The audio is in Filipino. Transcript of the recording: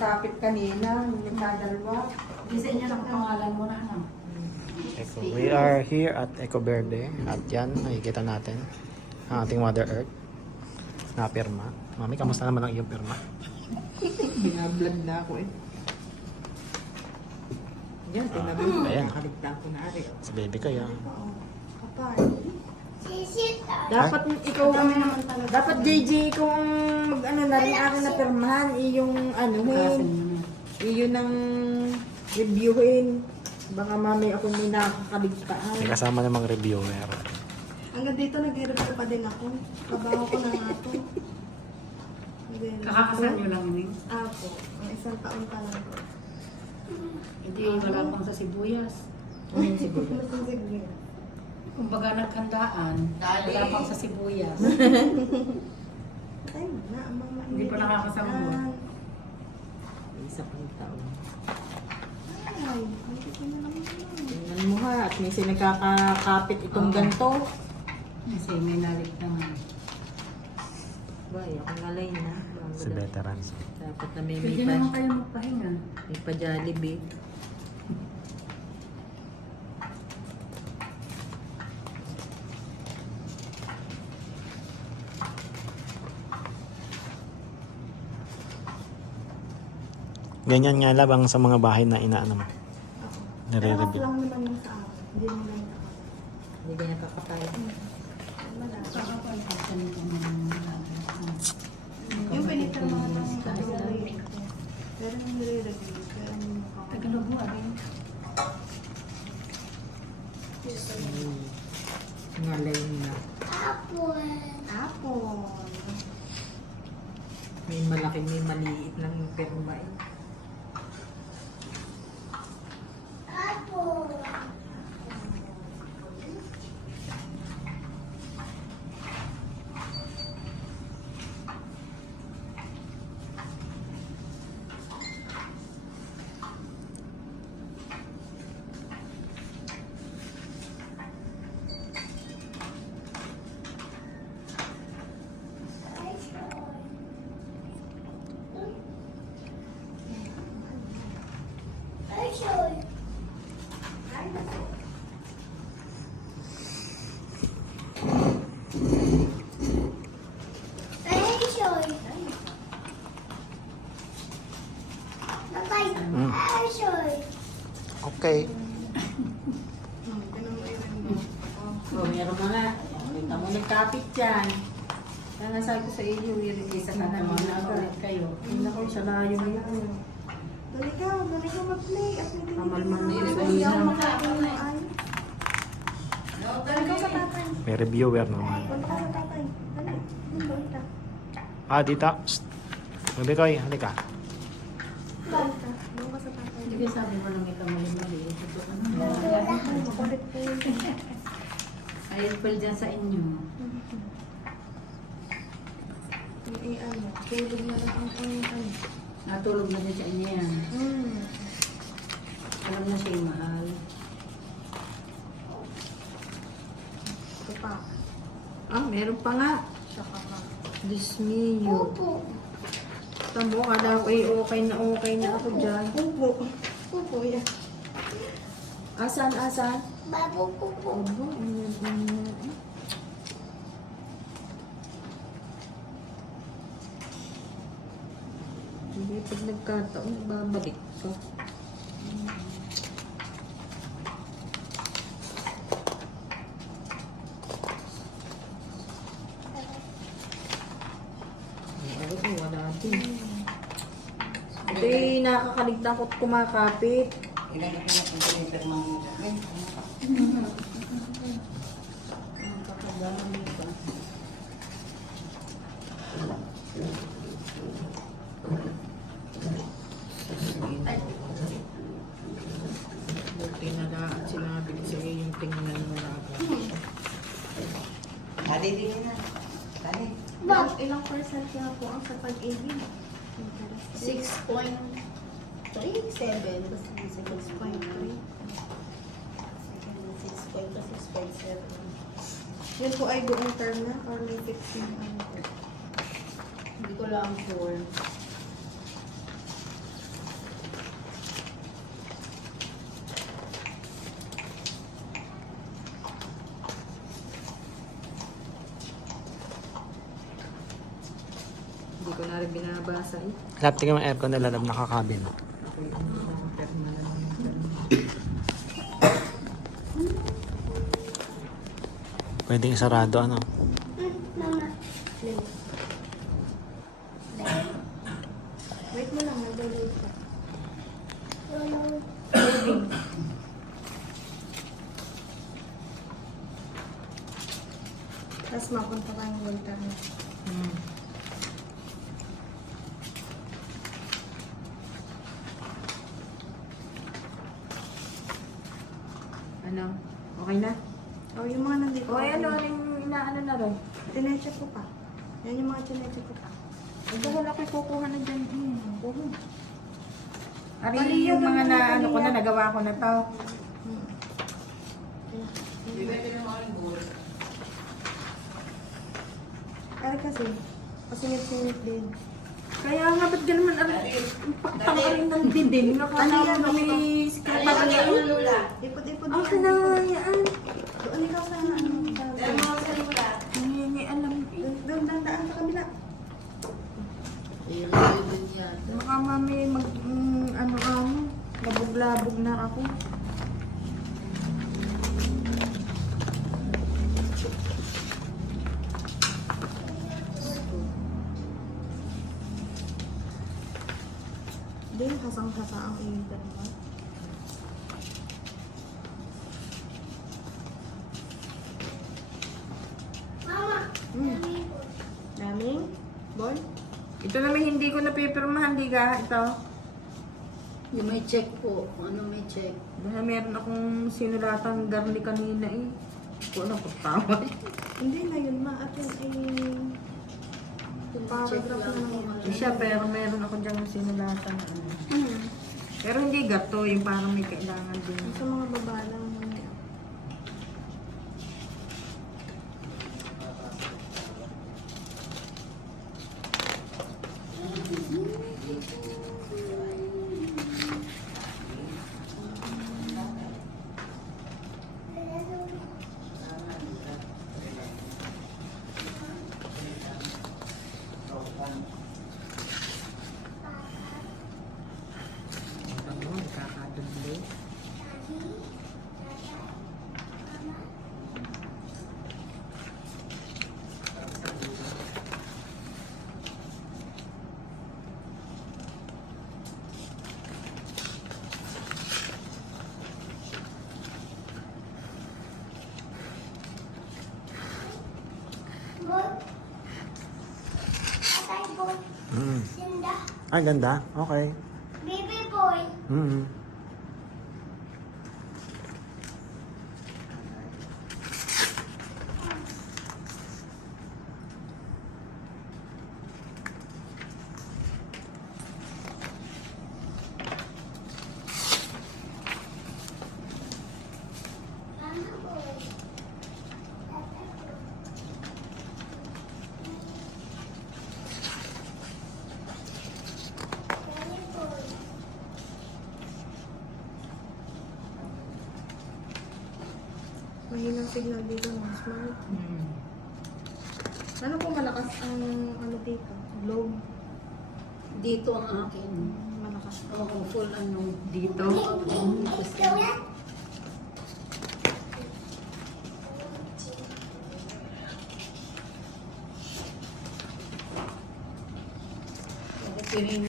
Kapit kanina, nagdadalwa. Isa niya lang pangalan mo na ano. We are here at Eco Verde at yan, nakikita natin ang ating Mother Earth na pirma. Mami, kamusta naman ang iyong pirma? Binablog na ako eh. Yan, tinabi mo. Ayan. Nakaligtaan ko na rin. Sa baby kayo. Kapay. Dapat ikaw ang, dapat JJ ikaw ang mag-ano na rin akin na pirmahan. Iyong ano iyon ang reviewin. Baka mami ako may nakakaligtaan. May kasama namang reviewer. Hanggang dito nag-review pa din ako. Trabaho ko na nga to. Kakakasal niyo lang yun. Ako. Ang isang taon pa lang ko. Hindi, wala pang sa sibuyas. Siguro. Sige. Kumbaga naghandaan, wala pang sa sibuyas. Ay, na, mama. Hindi pa nakakasama mo. Isa pang taon. Ay, hindi ko na naman yun. Tingnan mo ha, at may sinagkakakapit itong ganto. Kasi may nalit naman. Bay, ako ngalay na. Si veterans. Dapat na may Pwede naman kayo magpahinga. may pa-Jollibee. Ganyan nga labang sa mga bahay na inaano mo. Tawag Nire-review. lang naman yung sa akin. Hindi mo lang ako. Hindi ganyan kakapay. Wala. Kakapalitan nito ng Yung pinitan mga ng katulad. Pero yung nire-review. Pero yung mukha. Tagalog mo rin. Ngalay na. Apple. May malaki, may maliit lang yung pirma eh. Mm. Okay. Oh, meron mga. Kita mo nagkapit yan. Kaya nasabi ko sa iyo, i-release na namin na agad. kayo. Hindi na ko siya layo niya. Dali ka mag-play. At may Kamalman na yun. Hindi ako makakain. Dali ka sa tatay. May reviewer naman. Punta ka sa tatay. Dali. Punta. Ah, dito. Psst. Baby koy, halika. Punta. Doon ka sa tatay. Sige, sabi mo lang ikaw mali-mali. Ito ano. Makulit po yun. Ayun pa dyan sa inyo. Ano, tulog na lang ang ano. Natulog na din sa inyo yan. Alam na siya yung mahal. Ito pa. Ah, meron pa nga. Saka pa. Dismiyo. Tamo ka daw, okay na ako dyan. Pupo. Pupo yan. Asan? Babo pupo. Obo, Hindi, pag nagkataon, babalik ko. Ay, wala din. Ito yung nakakaligtan ko't kumakapit. Buti na lang at sinabi ko sa iyo yung tingnan mo na ako. Ilang percent nga po ang sa pag-ibig? 6.37. Basta 6.3. 6.7. Yun po ay buong term na or may 15 ano po? Hindi ko lang sure. ko na rin binabasa eh. Lap, tingnan mo aircon nila, lab, nakakabin. Ako yung pirma na lang yung pirma. Pwedeng sarado, ano? Wait mo lang, nag-load ka. Tapos mapunta ka yung volta mo. Hmm. Ano? Okay na? Oh, yung mga nandito. O ano rin inaano na rin? Tinecheck ko pa. Yan yung mga tinecheck ko pa. Ito wala ko kukuha na dyan. Oo. Ari Bali, yung yung mga naman na na ano ko na, kanina. nagawa ko na to. Kaya kasi, pasingit-singit din. Kaya nga, ba't gano'n pakta ka rin ng dindin? Nakala mo na may script pa rin. Ipot-ipot Ang kanayaan. Doon ikaw sa ano. Hindi alam. Doon dandaan sa kabila. Baka mami ano-ano. Labog-labog na ako. Hindi, hasang-hasa ang inter mo. Daming? Ball? Ito naman hindi ko napipirmahan, di ka? Ito. Yung may check po. Ano may check? Dahil meron akong sinulatang garni kanina eh. Kung ano pagtawad. Hindi na yun, ma. Atin ay... Check paragraph lang na po. lang. Siya, pero meron ako diyang sinulatan. Hmm. Pero hindi gato, yung parang may kailangan din. Sa mga baba lang. Ano, nakakadumli. Mm. Ay, ganda. Okay. Baby boy. Mm. Mama boy. Daddy boy. Mahinang signal dito ng smart. Hmm. Ano kung malakas ang ano dito? Globe. Dito ang akin. Malakas. Oo, full ano. Dito. Ikaw yan? Kasi rin